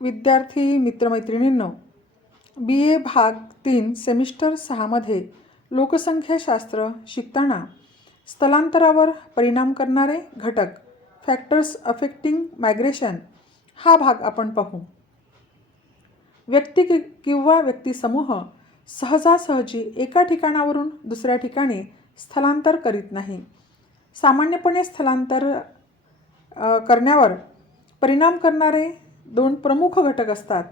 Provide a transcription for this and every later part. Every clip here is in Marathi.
विद्यार्थी मित्रमैत्रिणींनो बी ए भाग तीन सेमिस्टर सहामध्ये लोकसंख्याशास्त्र शिकताना स्थलांतरावर परिणाम करणारे घटक फॅक्टर्स अफेक्टिंग मायग्रेशन हा भाग आपण पाहू. व्यक्ती कि किंवा व्यक्तिसमूह सहजासहजी एका ठिकाणावरून दुसऱ्या ठिकाणी स्थलांतर करीत नाही. सामान्यपणे स्थलांतर करण्यावर परिणाम करणारे दोन प्रमुख घटक असतात.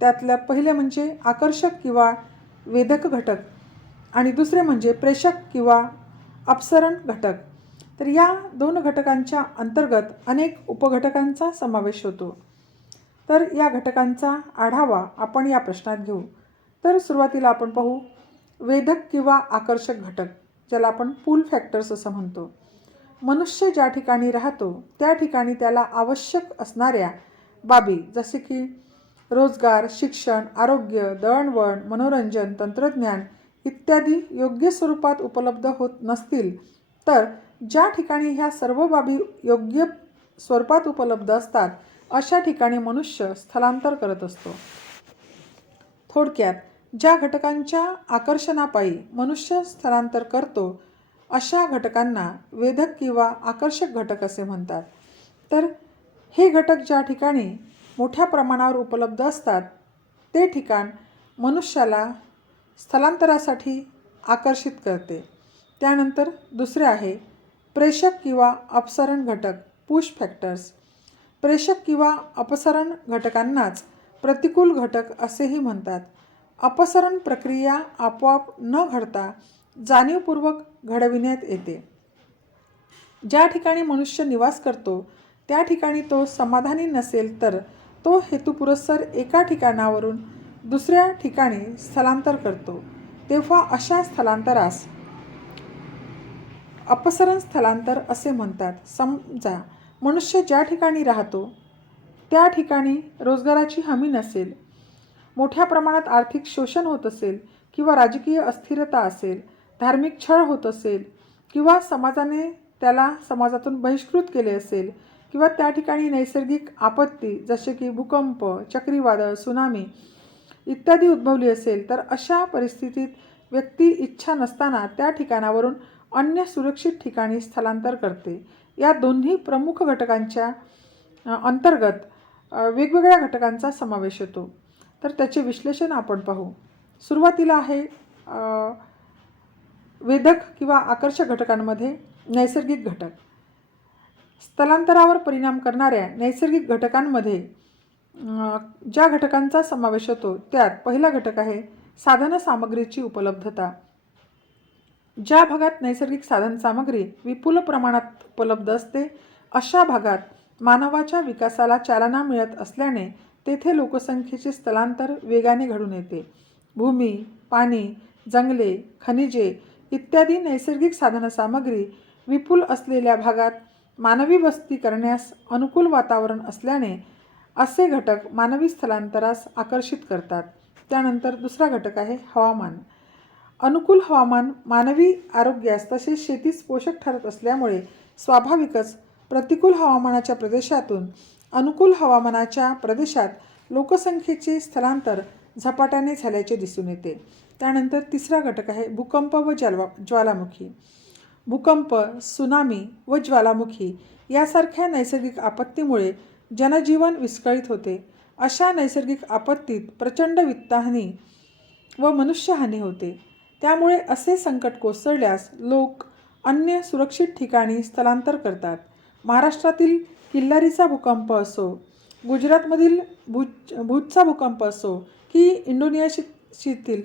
त्यातल्या पहिले म्हणजे आकर्षक किंवा वेधक घटक आणि दुसरे म्हणजे प्रेषक किंवा अपसरण घटक. तर या दोन घटकांच्या अंतर्गत अनेक उपघटकांचा समावेश होतो. तर या घटकांचा आढावा आपण या प्रश्नात घेऊ. तर सुरुवातीला आपण पाहू. वेधक किंवा आकर्षक घटक ज्याला आपण पूल फॅक्टर्स असं म्हणतो. मनुष्य ज्या ठिकाणी राहतो त्या ठिकाणी त्याला आवश्यक असणाऱ्या बाबी जसे की रोजगार शिक्षण आरोग्य दळणवळण मनोरंजन तंत्रज्ञान इत्यादी योग्य स्वरूपात उपलब्ध होत नसतील तर ज्या ठिकाणी ह्या सर्व बाबी योग्य स्वरूपात उपलब्ध असतात अशा ठिकाणी मनुष्य स्थलांतर करत असतो. थोडक्यात ज्या घटकांच्या आकर्षणापायी मनुष्य स्थलांतर करतो अशा घटकांना वेधक किंवा आकर्षक घटक असे म्हणतात. तर हे घटक ज्या ठिकाणी मोठ्या प्रमाणावर उपलब्ध असतात ते ठिकाण मनुष्याला स्थलांतरासाठी आकर्षित करते. त्यानंतर दुसरे आहे प्रेषक किंवा अपसरण घटक पुश फॅक्टर्स प्रेषक किंवा अपसरण घटकांनाच प्रतिकूल घटक असेही म्हणतात. अपसरण प्रक्रिया आपोआप न घडता जाणीवपूर्वक घडविण्यात येते. ज्या ठिकाणी मनुष्य निवास करतो त्या ठिकाणी तो समाधानी नसेल तर तो हेतुपुरस्सर एका ठिकाणावरून दुसऱ्या ठिकाणी स्थलांतर करतो. तेव्हा अशा स्थलांतरास अपसरण स्थलांतर असे म्हणतात. समजा मनुष्य ज्या ठिकाणी राहतो त्या ठिकाणी रोजगाराची हमी नसेल मोठ्या प्रमाणात आर्थिक शोषण होत असेल किंवा राजकीय अस्थिरता असेल धार्मिक छळ होत असेल किंवा समाजाने त्याला समाजातून बहिष्कृत केले असेल किंवा त्या ठिकाणी नैसर्गिक आपत्ती जसे की भूकंप चक्रीवादळ सुनामी इत्यादी उद्भवली असेल तर अशा परिस्थितीत व्यक्ती इच्छा नसताना त्या ठिकाणावरून अन्य सुरक्षित ठिकाणी स्थलांतर करते. या दोन्ही प्रमुख घटकांच्या अंतर्गत वेगवेगळ्या घटकांचा समावेश होतो. तर त्याचे विश्लेषण आपण पाहू. सुरुवातीला आहे वेदक वेधक किंवा आकर्षक घटकांमध्ये नैसर्गिक घटक. स्थलांतरावर परिणाम करणाऱ्या नैसर्गिक घटकांमध्ये ज्या घटकांचा समावेश होतो त्यात पहिला घटक आहे साधन सामग्रीची उपलब्धता. ज्या भागात नैसर्गिक साधन सामग्री विपुल प्रमाणात उपलब्ध असते अशा भागात मानवाच्या विकासाला चालना मिळत असल्याने तेथे लोकसंख्येचे स्थलांतर वेगाने घडून येते. भूमी पाणी जंगले खनिजे इत्यादी नैसर्गिक साधनसामग्री विपुल असलेल्या भागात मानवी वस्ती करण्यास अनुकूल वातावरण असल्याने असे घटक मानवी स्थलांतरास आकर्षित करतात. त्यानंतर दुसरा घटक आहे हवामान. अनुकूल हवामान मानवी आरोग्यास तसेच शेतीस पोषक ठरत असल्यामुळे स्वाभाविकच प्रतिकूल हवामानाच्या प्रदेशातून अनुकूल हवामानाच्या प्रदेशात लोकसंख्येचे स्थलांतर झपाट्याने झाल्याचे दिसून येते. त्यानंतर तिसरा घटक आहे भूकंप व ज्वाला ज्वालामुखी. भूकंप सुनामी व ज्वालामुखी यासारख्या नैसर्गिक आपत्तीमुळे जनजीवन विस्कळीत होते. अशा नैसर्गिक आपत्तीत प्रचंड वित्तहानी व मनुष्यहानी होते. त्यामुळे असे संकट कोसळल्यास लोक अन्य सुरक्षित ठिकाणी स्थलांतर करतात. महाराष्ट्रातील किल्लारीचा भूकंप असो गुजरातमधील भूज भूतचा भूकंप असो की इंडोनेशियातील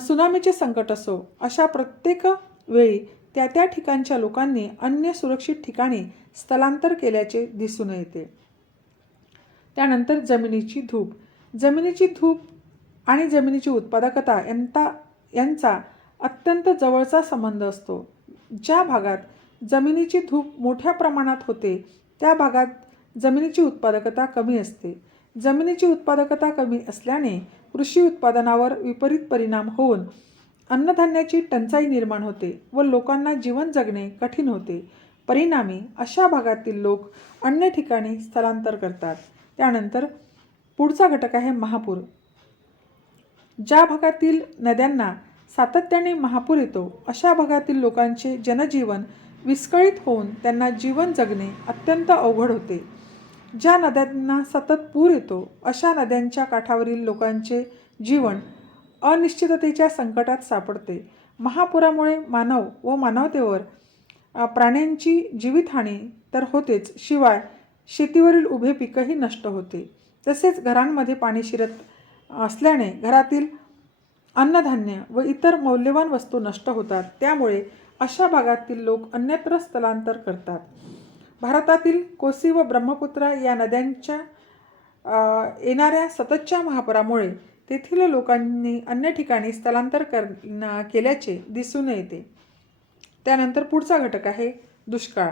सुनामीचे संकट असो अशा प्रत्येक वेळी त्या त्या ठिकाणच्या लोकांनी अन्य सुरक्षित ठिकाणी स्थलांतर केल्याचे दिसून येते. त्यानंतर जमिनीची धूप. जमिनीची धूप आणि जमिनीची उत्पादकता यांचा यांचा अत्यंत जवळचा संबंध असतो. ज्या भागात जमिनीची धूप मोठ्या प्रमाणात होते त्या भागात जमिनीची उत्पादकता कमी असते. जमिनीची उत्पादकता कमी असल्याने कृषी उत्पादनावर विपरीत परिणाम होऊन अन्नधान्याची टंचाई निर्माण होते व लोकांना जीवन जगणे कठीण होते. परिणामी अशा भागातील लोक अन्य ठिकाणी स्थलांतर करतात. त्यानंतर पुढचा घटक आहे महापूर. ज्या भागातील नद्यांना सातत्याने महापूर येतो अशा भागातील लोकांचे जनजीवन विस्कळीत होऊन त्यांना जीवन जगणे अत्यंत अवघड होते. ज्या नद्यांना सतत पूर येतो अशा नद्यांच्या काठावरील लोकांचे जीवन अनिश्चिततेच्या संकटात सापडते. महापुरामुळे मानव व मानवतेवर प्राण्यांची जीवितहानी तर होतेच शिवाय शेतीवरील उभे पिकंही नष्ट होते. तसेच घरांमध्ये पाणी शिरत असल्याने घरातील अन्नधान्य व इतर मौल्यवान वस्तू नष्ट होतात. त्यामुळे अशा भागातील लोक अन्यत्र स्थलांतर करतात. भारतातील कोसी व ब्रह्मपुत्रा या नद्यांच्या येणाऱ्या सततच्या महापुरामुळे तेथील लोकांनी अन्य ठिकाणी स्थलांतर कर केल्याचे दिसून येते. त्यानंतर पुढचा घटक आहे दुष्काळ.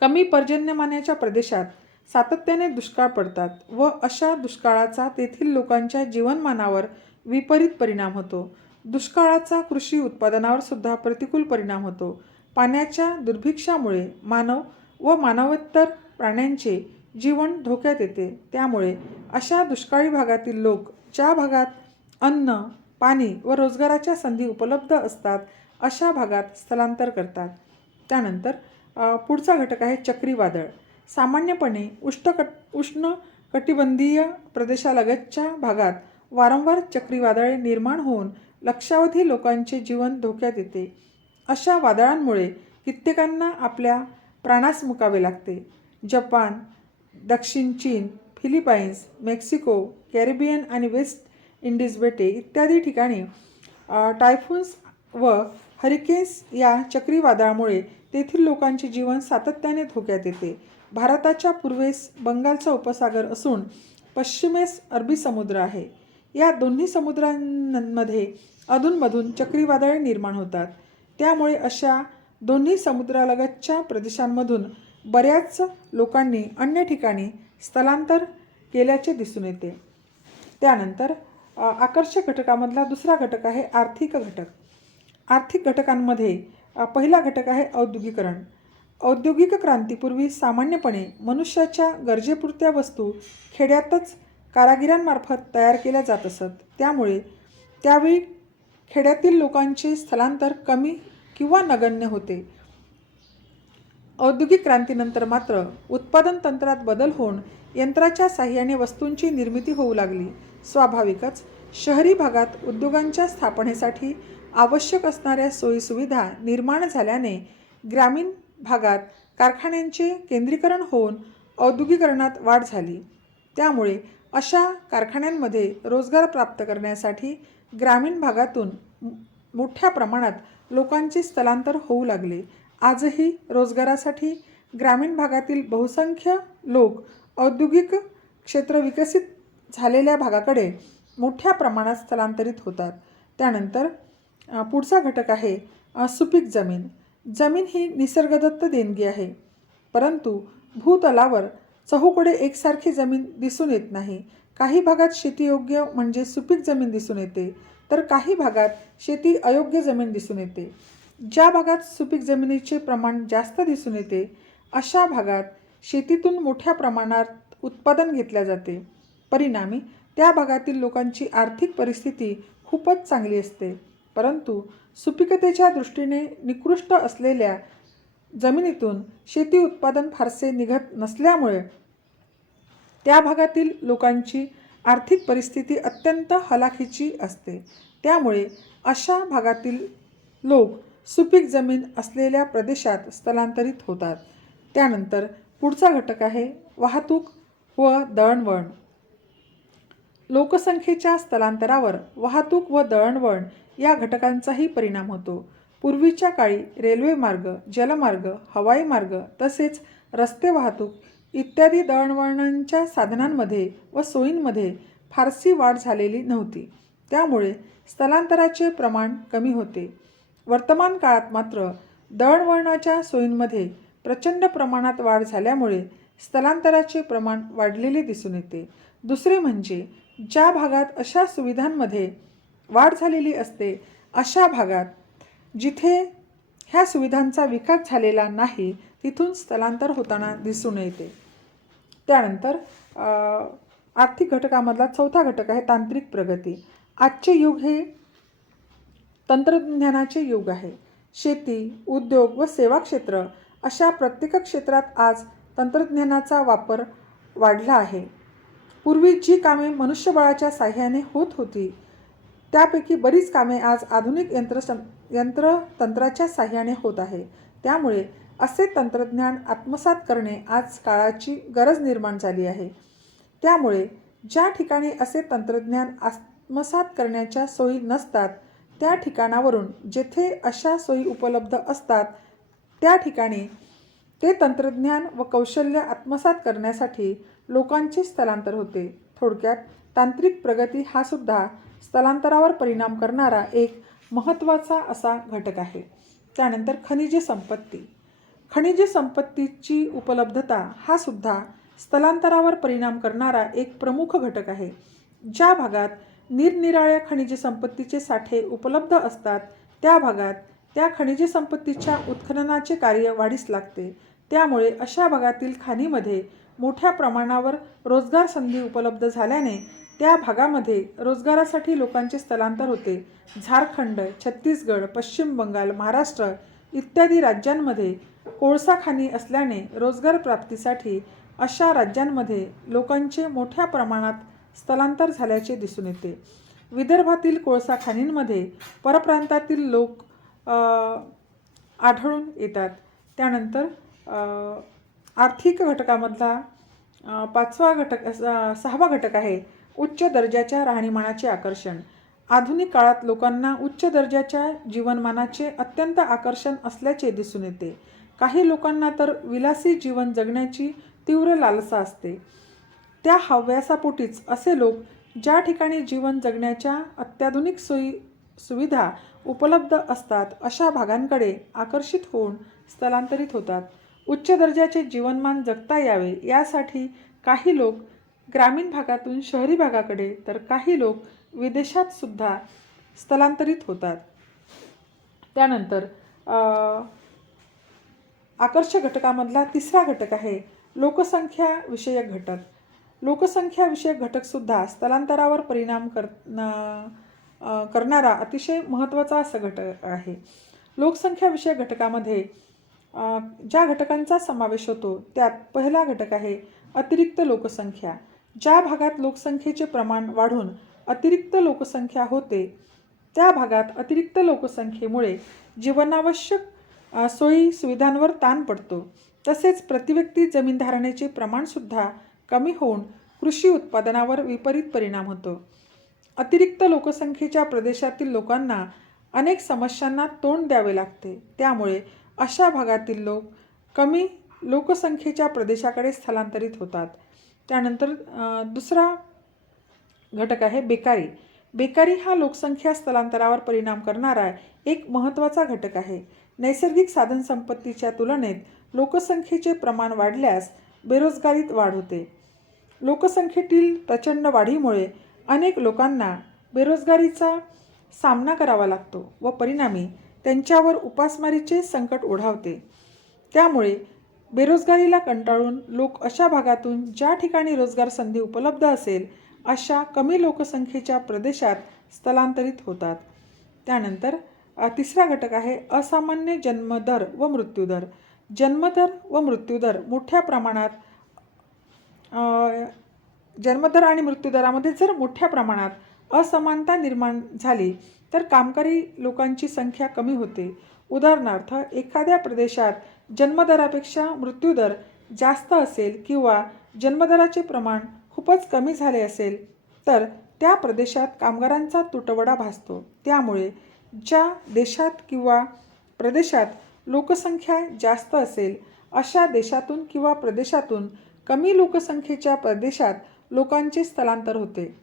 कमी पर्जन्यमानाच्या प्रदेशात सातत्याने दुष्काळ पडतात व अशा दुष्काळाचा तेथील लोकांच्या जीवनमानावर विपरीत परिणाम होतो. दुष्काळाचा कृषी उत्पादनावर सुद्धा प्रतिकूल परिणाम होतो. पाण्याच्या दुर्भिक्षामुळे मानव व मानवोत्तर प्राण्यांचे जीवन धोक्यात येते. त्यामुळे अशा दुष्काळी भागातील लोक ज्या भागात अन्न पाणी व रोजगाराच्या संधी उपलब्ध असतात अशा भागात स्थलांतर करतात. त्यानंतर पुढचा घटक आहे चक्रीवादळ. सामान्यपणे उष्णकट उष्ण कटिबंधीय प्रदेशालगतच्या भागात वारंवार चक्रीवादळे निर्माण होऊन लक्षावधी लोकांचे जीवन धोक्यात येते. अशा वादळांमुळे कित्येकांना आपल्या प्राणास मुकावे लागते. जपान दक्षिण चीन फिलिपाईन्स मेक्सिको कॅरिबियन आणि वेस्ट इंडिज बेटे इत्यादी ठिकाणी टायफून्स व हरिकेन्स या चक्रीवादळामुळे तेथील लोकांचे जीवन सातत्याने धोक्यात येते. भारताच्या पूर्वेस बंगालचा उपसागर असून पश्चिमेस अरबी समुद्र आहे. या दोन्ही समुद्रांमध्ये अधूनमधून चक्रीवादळे निर्माण होतात. त्यामुळे अशा दोन्ही समुद्रालगतच्या प्रदेशांमधून बऱ्याच लोकांनी अन्य ठिकाणी स्थलांतर केल्याचे दिसून येते. त्यानंतर आकर्षक घटकामधला दुसरा घटक आहे आर्थिक घटक. आर्थिक घटकांमध्ये पहिला घटक आहे औद्योगिकरण. औद्योगिक क्रांतीपूर्वी सामान्यपणे मनुष्याच्या गरजेपुरत्या वस्तू खेड्यातच कारागिरांमार्फत तयार केल्या जात असत. त्यामुळे त्यावेळी खेड्यातील लोकांचे स्थलांतर कमी किंवा नगण्य होते. औद्योगिक क्रांतीनंतर मात्र उत्पादन तंत्रात बदल होऊन यंत्राच्या साह्याने वस्तूंची निर्मिती होऊ लागली. स्वाभाविकच शहरी भागात उद्योगांच्या स्थापनेसाठी आवश्यक असणाऱ्या सोयीसुविधा निर्माण झाल्याने ग्रामीण भागात कारखान्यांचे केंद्रीकरण होऊन औद्योगिकरणात वाढ झाली. त्यामुळे अशा कारखान्यांमध्ये रोजगार प्राप्त करण्यासाठी ग्रामीण भागातून मोठ्या प्रमाणात लोकांचे स्थलांतर होऊ लागले. आजही रोजगारासाठी ग्रामीण भागातील बहुसंख्य लोक औद्योगिक क्षेत्र विकसित झालेल्या भागाकडे मोठ्या प्रमाणात स्थलांतरित होतात. त्यानंतर पुढचा घटक आहे सुपीक जमीन. जमीन ही निसर्गदत्त देणगी आहे. परंतु भूतलावर चहूकडे एकसारखी जमीन दिसून येत नाही. काही भागात शेतीयोग्य म्हणजे सुपीक जमीन दिसून येते तर काही भागात शेती अयोग्य जमीन दिसून येते. ज्या भागात सुपीक जमिनीचे प्रमाण जास्त दिसून येते अशा भागात शेतीतून मोठ्या प्रमाणात उत्पादन घेतल्या जाते. परिणामी त्या भागातील लोकांची आर्थिक परिस्थिती खूपच चांगली असते. परंतु सुपिकतेच्या दृष्टीने निकृष्ट असलेल्या जमिनीतून शेती उत्पादन फारसे निघत नसल्यामुळे त्या भागातील लोकांची आर्थिक परिस्थिती अत्यंत हलाखीची असते. त्यामुळे अशा भागातील लोक सुपीक जमीन असलेल्या प्रदेशात स्थलांतरित होतात. त्यानंतर पुढचा घटक आहे वाहतूक व दळणवळण. लोकसंख्येच्या स्थलांतरावर वाहतूक व दळणवळण या घटकांचाही परिणाम होतो. पूर्वीच्या काळी रेल्वे मार्ग जलमार्ग हवाई मार्ग तसेच रस्ते वाहतूक इत्यादी दळणवळणांच्या साधनांमध्ये व सोयींमध्ये फारसी वाढ झालेली नव्हती. त्यामुळे स्थलांतराचे प्रमाण कमी होते. वर्तमान काळात मात्र दळणवळणाच्या सोयींमध्ये प्रचंड प्रमाणात वाढ झाल्यामुळे स्थलांतराचे प्रमाण वाढलेले दिसून येते. दुसरे म्हणजे ज्या भागात अशा सुविधांमध्ये वाढ झालेली असते अशा भागात जिथे ह्या सुविधांचा विकास झालेला नाही तिथून स्थलांतर होताना दिसून येते. त्यानंतर आर्थिक घटकामधला चौथा घटक आहे तांत्रिक प्रगती. आजचे युग हे तंत्रज्ञानाचे युग आहे. शेती उद्योग व सेवा क्षेत्र अशा प्रत्येक क्षेत्रात आज तंत्रज्ञानाचा वापर वाढला आहे. पूर्वी जी कामे मनुष्यबळाच्या साह्याने होत होती त्यापैकी बरीच कामे आज आधुनिक यंत्र यंत्रतंत्राच्या साह्याने होत आहे. त्यामुळे असे तंत्रज्ञान आत्मसात करणे आज काळाची गरज निर्माण झाली आहे. त्यामुळे ज्या ठिकाणी असे तंत्रज्ञान आत्मसात करण्याच्या सोयी नसतात त्या ठिकाणावरून जेथे अशा सोयी उपलब्ध असतात त्या ठिकाणी ते तंत्रज्ञान व कौशल्य आत्मसात करण्यासाठी लोकांचे स्थलांतर होते. थोडक्यात तांत्रिक प्रगती हा सुद्धा स्थलांतरावर परिणाम करणारा एक महत्त्वाचा असा घटक आहे. त्यानंतर खनिज संपत्ती. खनिज संपत्तीची उपलब्धता हा सुद्धा स्थलांतरावर परिणाम करणारा एक प्रमुख घटक आहे. ज्या भागात निरनिराळ्या खनिज संपत्तीचे साठे उपलब्ध असतात. त्या भागात त्या खनिज संपत्तीच्या उत्खननाचे कार्य वाढीस लागते. त्यामुळे अशा भागातील खाणीमध्ये मोठ्या प्रमाणावर रोजगार संधी उपलब्ध झाल्याने त्या भागामध्ये रोजगारासाठी लोकांचे स्थलांतर होते. झारखंड छत्तीसगड पश्चिम बंगाल महाराष्ट्र इत्यादी राज्यांमध्ये कोळसा खाणी असल्याने रोजगार प्राप्तीसाठी अशा राज्यांमध्ये लोकांचे मोठ्या प्रमाणात स्थलांतर झाल्याचे दिसून येते. विदर्भातील कोळसा खाणींमध्ये परप्रांतातील लोक आढळून येतात. त्यानंतर आर्थिक घटकामधला पाचवा घटक सहावा घटक आहे उच्च दर्जाच्या राहणीमानाचे आकर्षण. आधुनिक काळात लोकांना उच्च दर्जाच्या जीवनमानाचे अत्यंत आकर्षण असल्याचे दिसून येते. काही लोकांना तर विलासी जीवन जगण्याची तीव्र लालसा असते. त्या हव्यासापोटीच असे लोक ज्या ठिकाणी जीवन जगण्याच्या अत्याधुनिक सोयी सुविधा उपलब्ध असतात अशा भागांकडे आकर्षित होऊन स्थलांतरित होतात. उच्च दर्जाचे जीवनमान जगता यावे यासाठी काही लोक ग्रामीण भागातून शहरी भागाकडे तर काही लोक विदेशात सुद्धा स्थलांतरित होतात. त्यानंतर आकर्षक घटकामधला तिसरा घटक आहे लोकसंख्या विषयक घटक. लोकसंख्याविषयक घटकसुद्धा स्थलांतरावर परिणाम कर करणारा अतिशय महत्त्वाचा असा घटक आहे. लोकसंख्याविषयक घटकामध्ये ज्या घटकांचा समावेश होतो त्यात पहिला घटक आहे अतिरिक्त लोकसंख्या. ज्या भागात लोकसंख्येचे प्रमाण वाढून अतिरिक्त लोकसंख्या होते त्या भागात अतिरिक्त लोकसंख्येमुळे जीवनावश्यक सोयी सुविधांवर ताण पडतो. तसेच प्रतिव्यक्ती जमीनधारणेचे प्रमाणसुद्धा कमी होऊन कृषी उत्पादनावर विपरीत परिणाम होतो. अतिरिक्त लोकसंख्येच्या प्रदेशातील लोकांना अनेक समस्यांना तोंड द्यावे लागते. त्यामुळे अशा भागातील लोक कमी लोकसंख्येच्या प्रदेशाकडे स्थलांतरित होतात. त्यानंतर दुसरा घटक आहे बेकारी. बेकारी हा लोकसंख्या स्थलांतरावर परिणाम करणारा एक महत्त्वाचा घटक आहे. नैसर्गिक साधनसंपत्तीच्या तुलनेत लोकसंख्येचे प्रमाण वाढल्यास बेरोजगारीत वाढ होते. लोकसंख्येतील प्रचंड वाढीमुळे अनेक लोकांना बेरोजगारीचा सामना करावा लागतो व परिणामी त्यांच्यावर उपासमारीचे संकट ओढावते. त्यामुळे बेरोजगारीला कंटाळून लोक अशा भागातून ज्या ठिकाणी रोजगार संधी उपलब्ध असेल अशा कमी लोकसंख्येच्या प्रदेशात स्थलांतरित होतात. त्यानंतर तिसरा घटक आहे असामान्य जन्मदर व मृत्यूदर. जन्मदर व मृत्यूदर मोठ्या प्रमाणात जन्मदर आणि मृत्यूदरामध्ये जर मोठ्या प्रमाणात असमानता निर्माण झाली तर कामकरी लोकांची संख्या कमी होते. उदाहरणार्थ एखाद्या प्रदेशात जन्मदरापेक्षा मृत्यूदर जास्त असेल किंवा जन्मदराचे प्रमाण खूपच कमी झाले असेल तर त्या प्रदेशात कामगारांचा तुटवडा भासतो. त्यामुळे ज्या देशात किंवा प्रदेशात लोकसंख्या जास्त असेल अशा देशातून किंवा प्रदेशातून कमी लोकसंख्येच्या प्रदेशात लोकांचे स्थलांतर होते.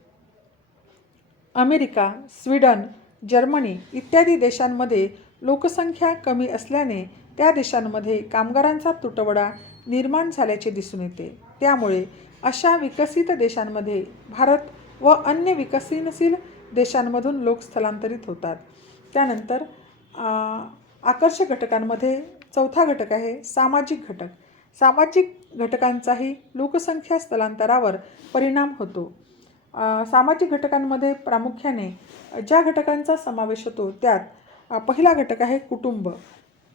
अमेरिका स्वीडन जर्मनी इत्यादी देशांमध्ये लोकसंख्या कमी असल्याने त्या देशांमध्ये कामगारांचा तुटवडा निर्माण झाल्याचे दिसून येते. त्यामुळे अशा विकसित देशांमध्ये भारत व अन्य विकसनशील देशांमधून लोक स्थलांतरित होतात. त्यानंतर आकर्षक घटकांमध्ये चौथा घटक आहे सामाजिक घटक. सामाजिक घटकांचाही लोकसंख्या स्थलांतरावर परिणाम होतो. सामाजिक घटकांमध्ये प्रामुख्याने ज्या घटकांचा समावेश होतो त्यात पहिला घटक आहे कुटुंब.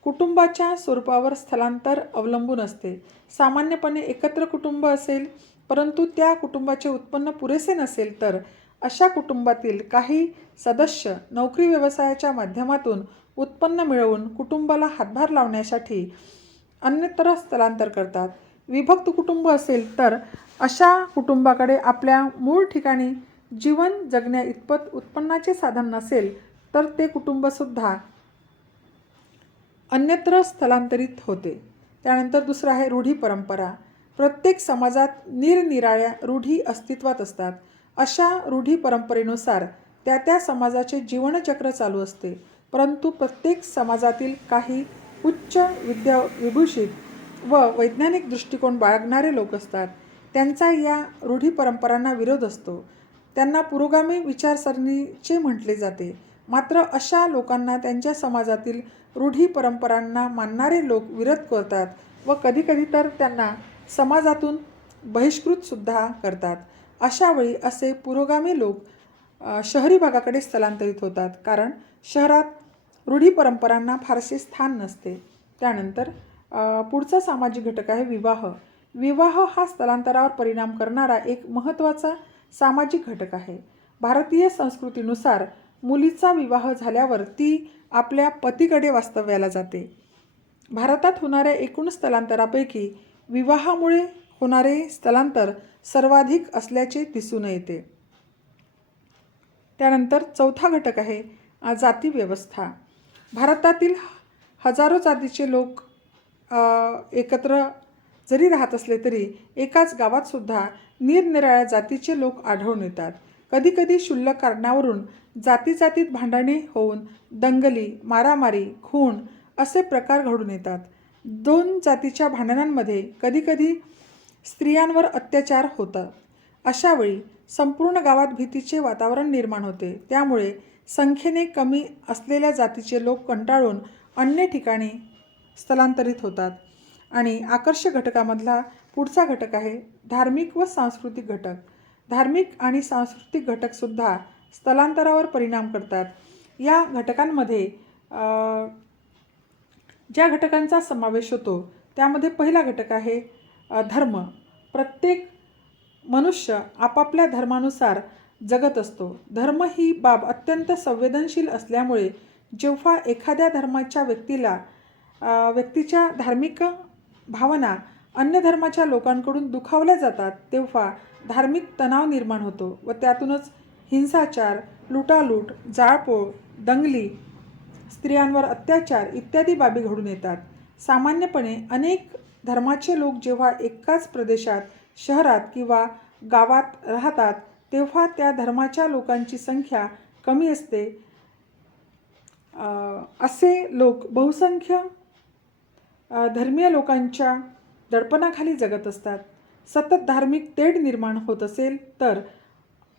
कुटुंबाच्या स्वरूपावर स्थलांतर अवलंबून असते. सामान्यपणे एकत्र कुटुंब असेल परंतु त्या कुटुंबाचे उत्पन्न पुरेसे नसेल तर अशा कुटुंबातील काही सदस्य नोकरी व्यवसायाच्या माध्यमातून उत्पन्न मिळवून कुटुंबाला हातभार लावण्यासाठी अन्यत्र स्थलांतर करतात. विभक्त कुटुंब असेल तर अशा कुटुंबाकडे आपल्या मूळ ठिकाणी जीवन जगण्या इतपत उत्पन्नाचे साधन नसेल तर ते कुटुंबसुद्धा अन्यत्र स्थलांतरित होते. त्यानंतर दुसरं आहे रूढी परंपरा. प्रत्येक समाजात निरनिराळ्या रूढी अस्तित्वात असतात. अशा रूढी परंपरेनुसार त्या त्या समाजाचे जीवनचक्र चालू असते. परंतु प्रत्येक समाजातील काही उच्च विद्या विभूषित व वैज्ञानिक दृष्टिकोन बाळगणारे लोक असतात. त्यांचा या रूढी परंपरांना विरोध असतो. त्यांना पुरोगामी विचारसरणीचे म्हटले जाते. मात्र अशा लोकांना त्यांच्या समाजातील रूढी परंपरांना मानणारे लोक विरोध करतात व कधीकधी तर त्यांना समाजातून बहिष्कृतसुद्धा करतात. अशावेळी असे पुरोगामी लोक शहरी भागाकडे स्थलांतरित होतात. कारण शहरात रूढी परंपरांना फारसे स्थान नसते. त्यानंतर पुढचा सामाजिक घटक आहे विवाह. विवाह हा स्थलांतरावर परिणाम करणारा एक महत्त्वाचा सामाजिक घटक आहे. भारतीय संस्कृतीनुसार मुलीचा विवाह झाल्यावर ती आपल्या पतीकडे वास्तव्याला जाते. भारतात होणाऱ्या एकूण स्थलांतरापैकी विवाहामुळे होणारे स्थलांतर सर्वाधिक असल्याचे दिसून येते. त्यानंतर चौथा घटक आहे जाती व्यवस्था. भारतातील हजारो जातीचे लोक एकत्र जरी राहत असले तरी एकाच गावातसुद्धा निरनिराळ्या जातीचे लोक आढळून येतात. कधीकधी क्षुल्लक कारणावरून जाती जातीत भांडणे होऊन दंगली मारामारी खून असे प्रकार घडून येतात. दोन जातीच्या भांडणांमध्ये कधीकधी स्त्रियांवर अत्याचार होतात. अशावेळी संपूर्ण गावात भीतीचे वातावरण निर्माण होते. त्यामुळे संख्येने कमी असलेल्या जातीचे लोक कंटाळून अन्य ठिकाणी स्थलांतरित होतात. आणि आकर्षक घटकामधला पुढचा घटक आहे धार्मिक व सांस्कृतिक घटक. धार्मिक आणि सांस्कृतिक घटकसुद्धा स्थलांतरावर परिणाम करतात. या घटकांमध्ये ज्या घटकांचा समावेश होतो त्यामध्ये पहिला घटक आहे धर्म. प्रत्येक मनुष्य आपापल्या धर्मानुसार जगत असतो. धर्म ही बाब अत्यंत संवेदनशील असल्यामुळे जेव्हा एखाद्या धर्माच्या व्यक्तीला व्यक्तीच्या धार्मिक भावना अन्य धर्माच्या लोकांकडून दुखावल्या जातात तेव्हा धार्मिक तणाव निर्माण होतो व त्यातूनच हिंसाचार लुटालूट जाळपोळ दंगली स्त्रियांवर अत्याचार इत्यादी बाबी घडून येतात. सामान्यपणे अनेक धर्माचे लोक जेव्हा एकाच प्रदेशात शहरात किंवा गावात राहतात तेव्हा त्या धर्माच्या लोकांची संख्या कमी असते. असे लोक बहुसंख्य धर्मीय लोकांच्या दडपणाखाली जगत असतात. सतत धार्मिक तेढ निर्माण होत असेल तर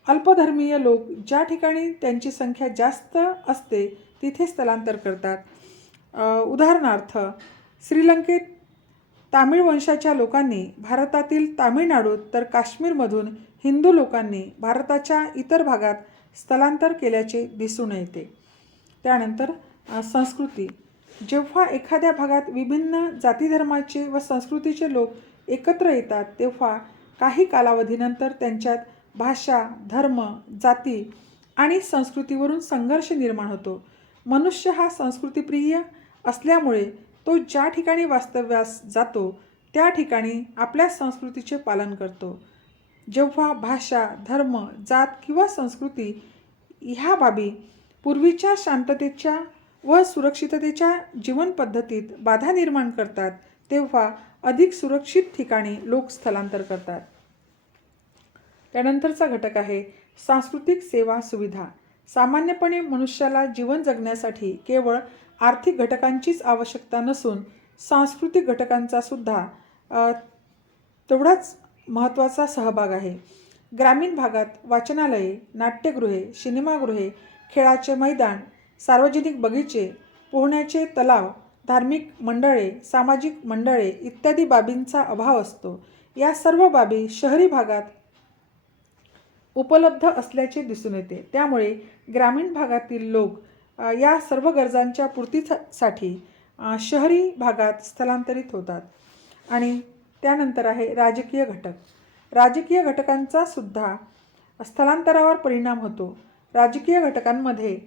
अल्पधर्मीय लोक ज्या ठिकाणी त्यांची संख्या जास्त असते तिथे स्थलांतर करतात. उदाहरणार्थ श्रीलंकेत तामिळ वंशाच्या लोकांनी भारतातील तामिळनाडूत तर काश्मीरमधून हिंदू लोकांनी भारताच्या इतर भागात स्थलांतर केल्याचे दिसून येते. त्यानंतर संस्कृती. जेव्हा एखाद्या भागात विभिन्न जातीधर्माचे व संस्कृतीचे लोक एकत्र येतात तेव्हा काही कालावधीनंतर त्यांच्यात भाषा धर्म जाती आणि संस्कृतीवरून संघर्ष निर्माण होतो. मनुष्य हा संस्कृतीप्रिय असल्यामुळे तो ज्या ठिकाणी वास्तव्यास जातो त्या ठिकाणी आपल्या संस्कृतीचे पालन करतो. जेव्हा भाषा धर्म जात किंवा संस्कृती ह्या बाबी पूर्वीच्या शांततेच्या व सुरक्षिततेच्या जीवनपद्धतीत बाधा निर्माण करतात तेव्हा अधिक सुरक्षित ठिकाणी लोक स्थलांतर करतात. त्यानंतरचा घटक आहे सांस्कृतिक सेवा सुविधा. सामान्यपणे मनुष्याला जीवन जगण्यासाठी केवळ आर्थिक घटकांचीच आवश्यकता नसून सांस्कृतिक घटकांचा सुद्धा तेवढाच महत्त्वाचा सहभाग आहे. ग्रामीण भागात वाचनालये नाट्यगृहे सिनेमागृहे खेळाचे मैदान सार्वजनिक बगीचे पोहण्याचे तलाव धार्मिक मंडळे सामाजिक मंडळे इत्यादी बाबींचा अभाव असतो. या सर्व बाबी शहरी भागात उपलब्ध असल्याचे दिसून येते. त्यामुळे ग्रामीण भागातील लोक या सर्व गरजांच्या पूर्तीसाठी शहरी भागात स्थलांतरित होतात. आणि त्यानंतर आहे राजकीय घटक. राजकीय घटकांचा सुद्धा स्थलांतरावर परिणाम होतो. राजकीय घटकांमध्ये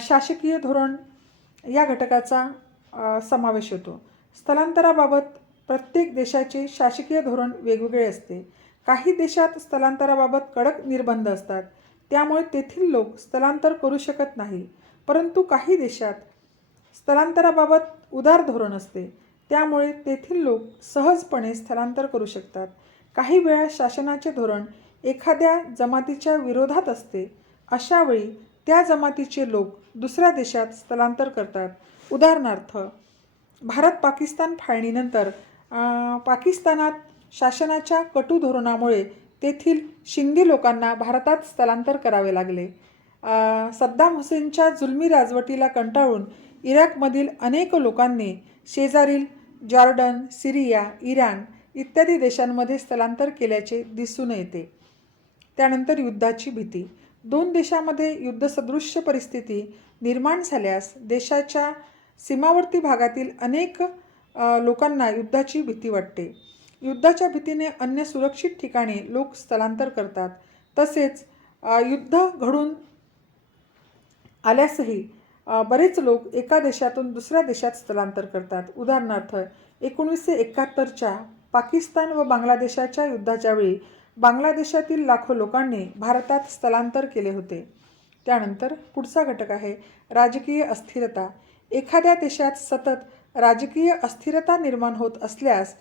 शासकीय धोरण या घटकाचा समावेश होतो. स्थलांतराबाबत प्रत्येक देशाचे शासकीय धोरण वेगवेगळे असते. काही देशात स्थलांतराबाबत कडक निर्बंध असतात. त्यामुळे तेथील लोक स्थलांतर करू शकत नाही. परंतु काही देशात स्थलांतराबाबत उदार धोरण असते. त्यामुळे तेथील लोक सहजपणे स्थलांतर करू शकतात. काही वेळा शासनाचे धोरण एखाद्या जमातीच्या विरोधात असते. अशावेळी त्या जमातीचे लोक दुसऱ्या देशात स्थलांतर करतात. उदाहरणार्थ भारत पाकिस्तान फाळणीनंतर पाकिस्तानात शासनाच्या कटू धोरणामुळे तेथील शिंदी लोकांना भारतात स्थलांतर करावे लागले. सद्दाम हुसेनच्या जुलमी राजवटीला कंटाळून इराकमधील अनेक लोकांनी शेजारील जॉर्डन सिरिया इराण इत्यादी देशांमध्ये स्थलांतर केल्याचे दिसून येते. त्यानंतर युद्धाची भीती. दोन देशामध्ये युद्धसदृश्य परिस्थिती निर्माण झाल्यास देशाच्या सीमावर्ती भागातील अनेक लोकांना युद्धाची भीती वाटते. युद्धाच्या भीतीने अन्य सुरक्षित ठिकाणी लोक स्थलांतर करतात. तसेच युद्ध घडून आल्यासही बरेच लोक एका देशातून दुसऱ्या देशात स्थलांतर करतात. उदाहरणार्थ एकोणीसशे एकाहत्तरच्या पाकिस्तान व बांगलादेशाच्या युद्धाच्या वेळी बांगलादेशातील लाखो लोकांनी भारतात स्थलांतर केले होते. त्यानंतर पुढचा घटक आहे राजकीय अस्थिरता. एखाद्या देशात सतत राजकीय अस्थिरता निर्माण होत असल्यास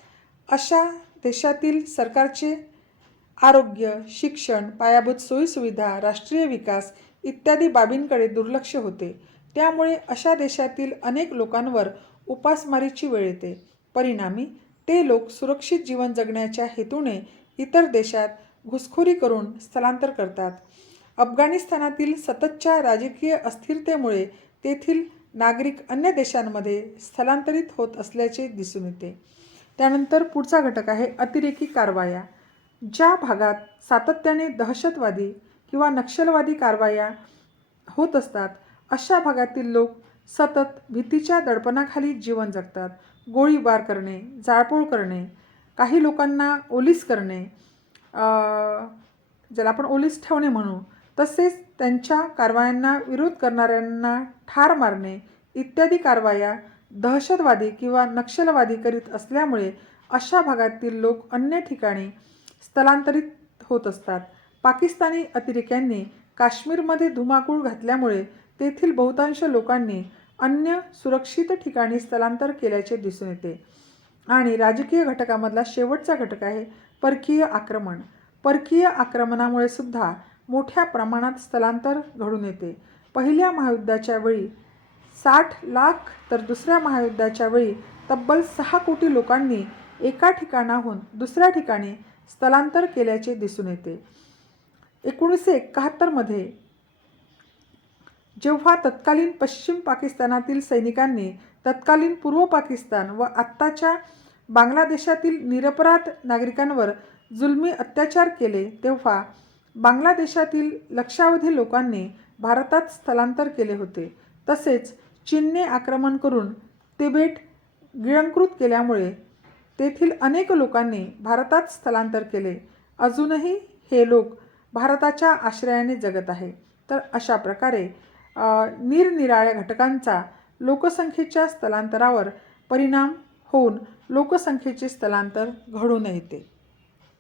अशा देशातील सरकारचे आरोग्य शिक्षण पायाभूत सोयीसुविधा राष्ट्रीय विकास इत्यादी बाबींकडे दुर्लक्ष होते. त्यामुळे अशा देशातील अनेक लोकांवर उपासमारीची वेळ येते. परिणामी ते लोक सुरक्षित जीवन जगण्याच्या हेतूने इतर देशात घुसखोरी करून स्थलांतर करतात. अफगाणिस्तानातील सततच्या राजकीय अस्थिरतेमुळे तेथील नागरिक अन्य देशांमध्ये स्थलांतरित होत असल्याचे दिसून येते. त्यानंतर पुढचा घटक आहे अतिरेकी कारवाया. ज्या भागात सातत्याने दहशतवादी किंवा नक्षलवादी कारवाया होत असतात अशा भागातील लोक सतत भीतीच्या दडपणाखाली जीवन जगतात. गोळीबार करणे जाळपोळ करणे काही लोकांना ओलीस करणे ज्याला आपण ओलीस ठेवणे म्हणू तसेच त्यांच्या कारवायांना विरोध करणाऱ्यांना ठार मारणे इत्यादी कारवाया दहशतवादी किंवा नक्षलवादी करीत असल्यामुळे अशा भागातील लोक अन्य ठिकाणी स्थलांतरित होत असतात. पाकिस्तानी अतिरेक्यांनी काश्मीरमध्ये धुमाकूळ घातल्यामुळे तेथील बहुतांश लोकांनी अन्य सुरक्षित ठिकाणी स्थलांतर केल्याचे दिसून येते. आणि राजकीय घटकामधला शेवटचा घटक आहे परकीय आक्रमण. परकीय आक्रमणामुळे सुद्धा मोठ्या प्रमाणात स्थलांतर घडून येते. पहिल्या महायुद्धाच्या वेळी साठ लाख तर दुसऱ्या महायुद्धाच्या वेळी तब्बल सहा कोटी लोकांनी एका ठिकाणाहून दुसऱ्या ठिकाणी स्थलांतर केल्याचे दिसून येते. एकोणीसशे एकाहत्तरमध्ये जेव्हा तत्कालीन पश्चिम पाकिस्तानातील सैनिकांनी तत्कालीन पूर्व पाकिस्तान व आत्ताच्या बांगलादेशातील निरपराध नागरिकांवर जुलमी अत्याचार केले तेव्हा बांगलादेशातील लक्षावधी लोकांनी भारतात स्थलांतर केले होते. तसेच चीनने आक्रमण करून तिबेट गिळंकृत केल्यामुळे तेथील अनेक लोकांनी भारतात स्थलांतर केले. अजूनही हे लोक भारताच्या आश्रयाने जगत आहे. तर अशा प्रकारे निरनिराळ्या घटकांचा लोकसंख्येच्या स्थलांतरावर परिणाम होऊन लोकसंख्येचे स्थलांतर घडून येते